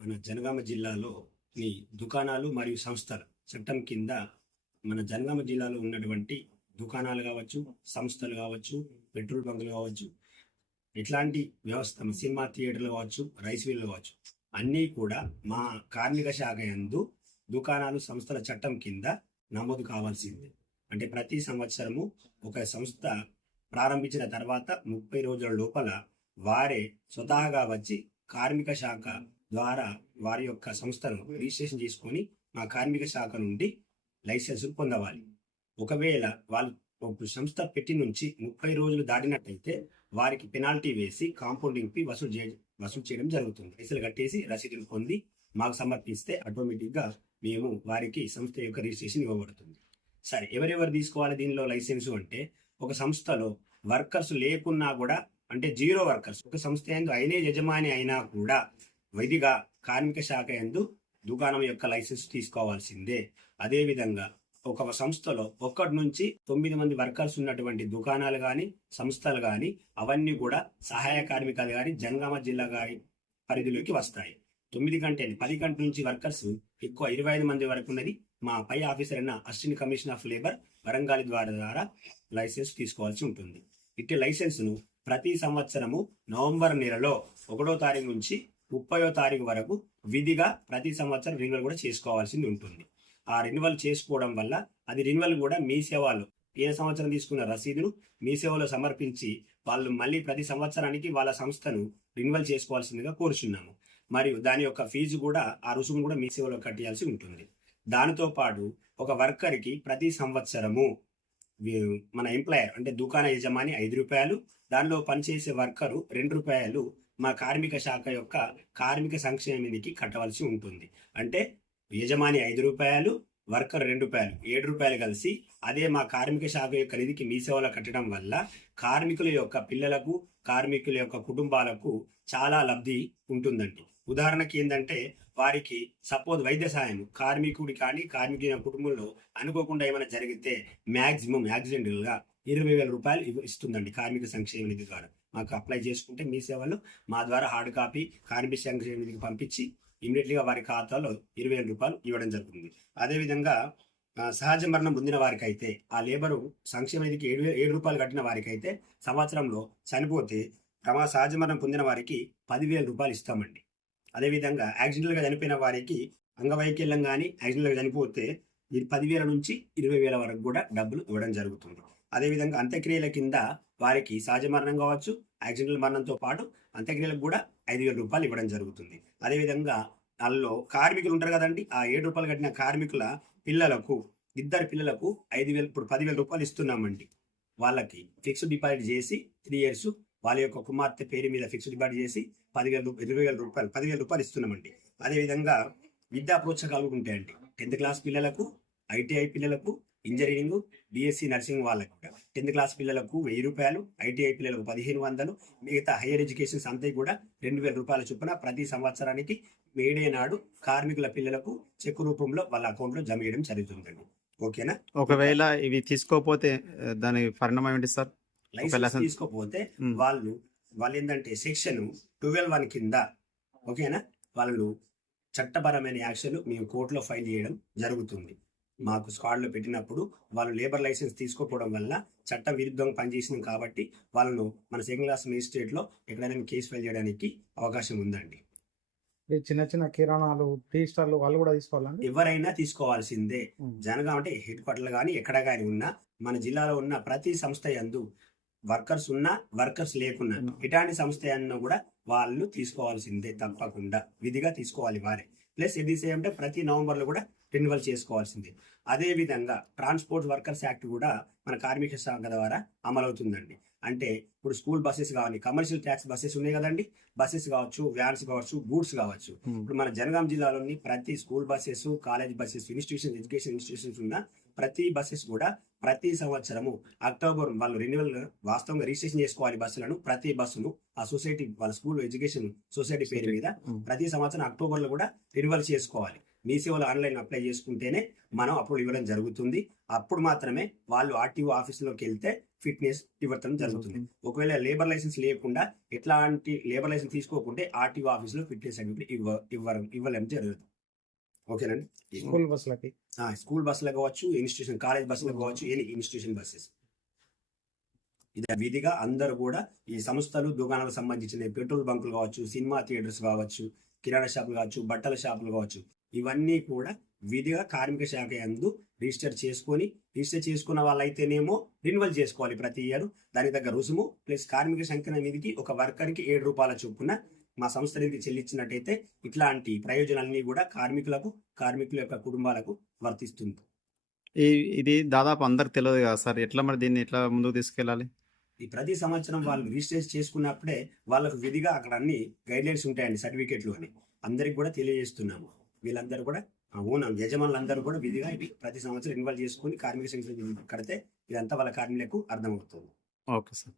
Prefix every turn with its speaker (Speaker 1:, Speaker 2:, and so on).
Speaker 1: మన జనగామ జిల్లాలో మీ దుకాణాలు మరియు సంస్థల చట్టం కింద మన జనగామ జిల్లాలో ఉన్నటువంటి దుకాణాలు కావచ్చు సంస్థలు కావచ్చు పెట్రోల్ బంకులు కావచ్చు ఇట్లాంటి వ్యవస్థ సినిమా థియేటర్లు కావచ్చు రైస్ మిల్లు కావచ్చు అన్నీ కూడా మా కార్మిక శాఖ యందు దుకాణాలు సంస్థల చట్టం కింద నమోదు కావాల్సిందే. అంటే ప్రతి సంవత్సరము ఒక సంస్థ ప్రారంభించిన తర్వాత ముప్పై రోజుల లోపల వారే స్వతహాగా వచ్చి కార్మిక శాఖ ద్వారా వారి యొక్క సంస్థను రిజిస్ట్రేషన్ చేసుకొని మా కార్మిక శాఖ నుండి లైసెన్స్ పొందవాలి. ఒకవేళ వాళ్ళు ఒక సంస్థ పెట్టి నుంచి ముప్పై రోజులు దాటినట్టయితే వారికి పెనాల్టీ వేసి కాంపౌండింగ్ ఫీ వసూలు చే వసూలు చేయడం జరుగుతుంది. పైసలు కట్టేసి రసీదులు పొంది మాకు సమర్పిస్తే ఆటోమేటిక్గా మేము వారికి సంస్థ యొక్క రిజిస్ట్రేషన్ ఇవ్వబడుతుంది. సరే ఎవరెవరు తీసుకోవాలి దీనిలో లైసెన్స్ అంటే ఒక సంస్థలో వర్కర్స్ లేకున్నా కూడా అంటే జీరో వర్కర్స్ ఒక సంస్థ ఎందు అయినే యజమాని అయినా కూడా విధిగా కార్మిక శాఖ ఎందు దుకాణం యొక్క లైసెన్స్ తీసుకోవాల్సిందే. అదేవిధంగా ఒక సంస్థలో ఒక్కటి నుంచి తొమ్మిది మంది వర్కర్స్ ఉన్నటువంటి దుకాణాలు కానీ సంస్థలు కానీ అవన్నీ కూడా సహాయ కార్మికాలు కానీ జనగామ జిల్లా గారి పరిధిలోకి వస్తాయి. తొమ్మిది కంటే పది గంటల నుంచి వర్కర్స్ ఎక్కువ ఇరవై ఐదు మంది వరకు ఉన్నది. మా పై ఆఫీసర్ అయిన అసిస్టెంట్ కమిషన్ ఆఫ్ లేబర్ వరంగాలి ద్వారా ద్వారా లైసెన్స్ తీసుకోవాల్సి ఉంటుంది. ఇట్టి లైసెన్స్ను ప్రతి సంవత్సరము నవంబర్ నెలలో ఒకటో తారీఖు నుంచి ముప్పయో తారీఖు వరకు విధిగా ప్రతి సంవత్సరం రెన్యువల్ కూడా చేసుకోవాల్సింది ఉంటుంది. ఆ రెన్యువల్ చేసుకోవడం వల్ల అది రెన్యువల్ కూడా మీ సేవలో ఏ సంవత్సరం తీసుకున్న రసీదును మీ సేవలో సమర్పించి వాళ్ళు మళ్ళీ ప్రతి సంవత్సరానికి వాళ్ళ సంస్థను రెన్యువల్ చేసుకోవాల్సిందిగా కోరుచున్నాము. మరియు దాని యొక్క ఫీజు కూడా ఆ రుసుము కూడా మీ సేవలో కట్టేయాల్సి ఉంటుంది. దానితో పాటు ఒక వర్కర్కి ప్రతి సంవత్సరము మన ఎంప్లాయర్ అంటే దుకాణ యజమాని ఐదు రూపాయలు దానిలో పనిచేసే వర్కరు రెండు రూపాయలు మా కార్మిక శాఖ యొక్క కార్మిక సంక్షేమ నిధికి కట్టవలసి ఉంటుంది. అంటే యజమాని ఐదు రూపాయలు వర్కర్ రెండు రూపాయలు ఏడు రూపాయలు కలిసి అదే మా కార్మిక శాఖ యొక్క నిధికి మీ సేవలో కట్టడం వల్ల కార్మికుల యొక్క పిల్లలకు కార్మికుల యొక్క కుటుంబాలకు చాలా లబ్ధి ఉంటుందండి. ఉదాహరణకి ఏంటంటే వారికి సపోజ్ వైద్య సహాయం కార్మికుడి కానీ కార్మికుల కుటుంబంలో అనుకోకుండా ఏమైనా జరిగితే మ్యాక్సిమం యాక్సిడెంట్గా ఇరవై వేల రూపాయలు ఇస్తుందండి కార్మిక సంక్షేమ నిధి ద్వారా. మాకు అప్లై చేసుకుంటే మీ సేవలు మా ద్వారా హార్డ్ కాపీ కార్మిక సంక్షేమ నిధికి పంపించి ఇమీడియట్గా వారి ఖాతాలో ఇరవై వేల రూపాయలు ఇవ్వడం జరుగుతుంది. అదేవిధంగా సహజ మరణం పొందిన వారికైతే ఆ లేబరు సంక్షేమ నిధికి ఏడు ఏడు రూపాయలు కట్టిన వారికైతే సంవత్సరంలో చనిపోతే తమ సహజ మరణం పొందిన వారికి పదివేల రూపాయలు ఇస్తామండి. అదేవిధంగా యాక్సిడెంట్గా చనిపోయిన వారికి అంగవైకల్యం కానీ యాక్సిడెంట్గా చనిపోతే ఇది పదివేల నుంచి ఇరవై వేల వరకు కూడా డబ్బులు ఇవ్వడం జరుగుతుంది. అదేవిధంగా అంత్యక్రియల కింద వారికి సహజ మరణం కావచ్చు యాక్సిడెంటల్ మరణంతో పాటు అంత్యక్రియలకు కూడా ఐదు వేల రూపాయలు ఇవ్వడం జరుగుతుంది. అదేవిధంగా అందులో కార్మికులు ఉంటారు కదండి ఆ ఏడు రూపాయలు కట్టిన కార్మికుల పిల్లలకు ఇద్దరు పిల్లలకు ఐదు వేలు ఇప్పుడు పదివేల రూపాయలు ఇస్తున్నామండి. వాళ్ళకి ఫిక్స్డ్ డిపాజిట్ చేసి త్రీ ఇయర్స్ వాళ్ళ యొక్క కుమార్తె పేరు మీద ఫిక్స్డ్ డిపాజిట్ చేసి పదివేల ఇరవై వేల రూపాయలు పదివేల రూపాయలు ఇస్తున్నామండి. అదేవిధంగా విద్యా ప్రోత్సాహాలు ఉంటాయండి. టెన్త్ క్లాస్ పిల్లలకు ఐటీఐ పిల్లలకు ఇంజనీరింగ్ బీఎస్సీ నర్సింగ్ వాళ్ళకు టెన్త్ క్లాస్ పిల్లలకు వెయ్యి రూపాయలు ఐటీఐ పిల్లలకు పదిహేను వందలు మిగతా హైయర్ ఎడ్యుకేషన్స్ అంతా కూడా రెండు వేల రూపాయల చొప్పున ప్రతి సంవత్సరానికి మేడే నాడు కార్మికుల పిల్లలకు చెక్ రూపంలో వాళ్ళ అకౌంట్లో జమ చేయడం జరుగుతుందండి. ఓకేనా?
Speaker 2: ఒకవేళ ఇవి తీసుకోకపోతే ఆ, దాని పరిణామం ఏంటి సార్?
Speaker 1: లైసెన్స్ తీసుకోపోతే. వాళ్ళు వాళ్ళు ఏంటంటే సెక్షన్ ట్వెల్వ్ వన్ కింద ఓకేనా? వాళ్ళు చట్టపరమైన యాక్షన్ మేము కోర్టులో ఫైల్ చేయడం జరుగుతుంది. మాకు స్క్వాడ్లో పెట్టినప్పుడు వాళ్ళు లేబర్ లైసెన్స్ తీసుకోకపోవడం వల్ల చట్ట విరుద్ధంగా పనిచేసింది కాబట్టి వాళ్ళను మన సెకండ్ క్లాస్ మేజిస్ట్రేట్లో ఎక్కడైనా కేసు ఫైల్ చేయడానికి అవకాశం ఉందండి.
Speaker 3: చిన్న చిన్న కిరాణాలు టీ స్టార్లు వాళ్ళు కూడా తీసుకోవాలండి
Speaker 1: ఎవరైనా తీసుకోవాల్సిందే. జనగా అంటే హెడ్ క్వార్టర్ కానీ ఎక్కడ కానీ ఉన్నా మన జిల్లాలో ఉన్న ప్రతి సంస్థ యందు వర్కర్స్ ఉన్నా వర్కర్స్ లేకున్నా. ఎలాంటి సంస్థ అన్నా కూడా వాళ్ళు తీసుకోవాల్సిందే తప్పకుండా. విధిగా తీసుకోవాలి వారే. Plus at the same time ప్రతి నవంబర్లో కూడా రెన్యువల్ చేసుకోవాల్సిందే. అదే విధంగా ట్రాన్స్పోర్ట్ వర్కర్స్ యాక్ట్ కూడా మన కార్మిక శాఖ ద్వారా అమలవుతుందండి. అంటే ఇప్పుడు స్కూల్ బస్సెస్ కావాలి కమర్షియల్ ట్యాక్స్ బస్సెస్ ఉన్నాయి కదండి. బస్సెస్ కావచ్చు వ్యాన్స్ కావచ్చు గూడ్స్ కావచ్చు. ఇప్పుడు మన జనగాం జిల్లాలోని ప్రతి school buses college buses institution education institutions ఉన్న ప్రతి బస్సెస్ కూడా ప్రతి సంవత్సరము అక్టోబర్ వాళ్ళు రెన్యువల్ వాస్తవంగా రిజిస్ట్రేషన్ చేసుకోవాలి బస్సులను ప్రతి బస్సును ఆ సొసైటీ వాళ్ళ స్కూల్ ఎడ్యుకేషన్ సొసైటీ పేరు మీద. ప్రతి సంవత్సరం అక్టోబర్లో కూడా రెన్యువల్ చేసుకోవాలి. మీ సేవలు ఆన్లైన్ అప్లై చేసుకుంటేనే మనం అప్పుడు ఇవ్వడం జరుగుతుంది. అప్పుడు మాత్రమే వాళ్ళు ఆర్టీఓ ఆఫీసులోకి వెళ్తే ఫిట్నెస్ ఇవ్వడం జరుగుతుంది. ఒకవేళ లేబర్ లైసెన్స్ లేకుండా ఎట్లాంటి లేబర్ లైసెన్స్ తీసుకోకుంటే ఆర్టీఓ ఆఫీసులో ఫిట్నెస్ సర్టిఫికేట్ ఇవ్వ ఇవ్వడం ఇవ్వలేం జరుగుతుంది. ఓకేనండి?
Speaker 3: స్కూల్ బస్సులకి.
Speaker 1: స్కూల్ బస్సులు కావచ్చు ఇన్స్టిట్యూషన్ కాలేజ్ బస్సులు కావచ్చు ఎనీ ఇన్స్టిట్యూషన్ బస్సెస్. ఇది విధిగా అందరూ కూడా ఈ సంస్థలు దుకాణాలకు సంబంధించిన పెట్రోల్ బంకులు కావచ్చు సినిమా థియేటర్స్ కావచ్చు కిరాణా షాపులు కావచ్చు బట్టల షాపులు కావచ్చు ఇవన్నీ కూడా విధిగా కార్మిక శాఖ యందు రిజిస్టర్ చేసుకొని రిజిస్టర్ చేసుకున్న వాళ్ళైతేనేమో రిన్యువల్ చేసుకోవాలి ప్రతి ఇయర్. దానికి తగ్గ రుసుము ప్లస్ కార్మిక సంఖ్య మీదకి ఒక వర్కర్కి ఏడు రూపాయల చొప్పున మా సంస్థ నుంచి చెల్లించినట్టయితే ఇట్లాంటి ప్రయోజనాలన్నీ కూడా కార్మికులకు కార్మికుల యొక్క కుటుంబాలకు వర్తిస్తుంది.
Speaker 2: ఇది దాదాపు అందరికి తెలియదు కదా సార్. ఎట్లా మరి దీన్ని ఎట్లా ముందుకు తీసుకెళ్ళాలి?
Speaker 1: ఈ ప్రతి సంవత్సరం వాళ్ళు రిజిస్టర్ చేసుకున్నప్పుడే వాళ్ళకు విధిగా అక్కడ అన్ని గైడ్ లైన్స్ ఉంటాయండి సర్టిఫికేట్లు అని. అందరికి కూడా తెలియజేస్తున్నాము. వీళ్ళందరూ కూడా ఓన్ యజమానులందరూ కూడా విధిగా ఇవి ప్రతి సంవత్సరం ఇన్వాల్వ్ చేసుకొని కార్మిక సంఖ్య కడితే ఇదంతా వాళ్ళ కార్మికులకు అర్థమవుతుంది.
Speaker 2: Okay sir.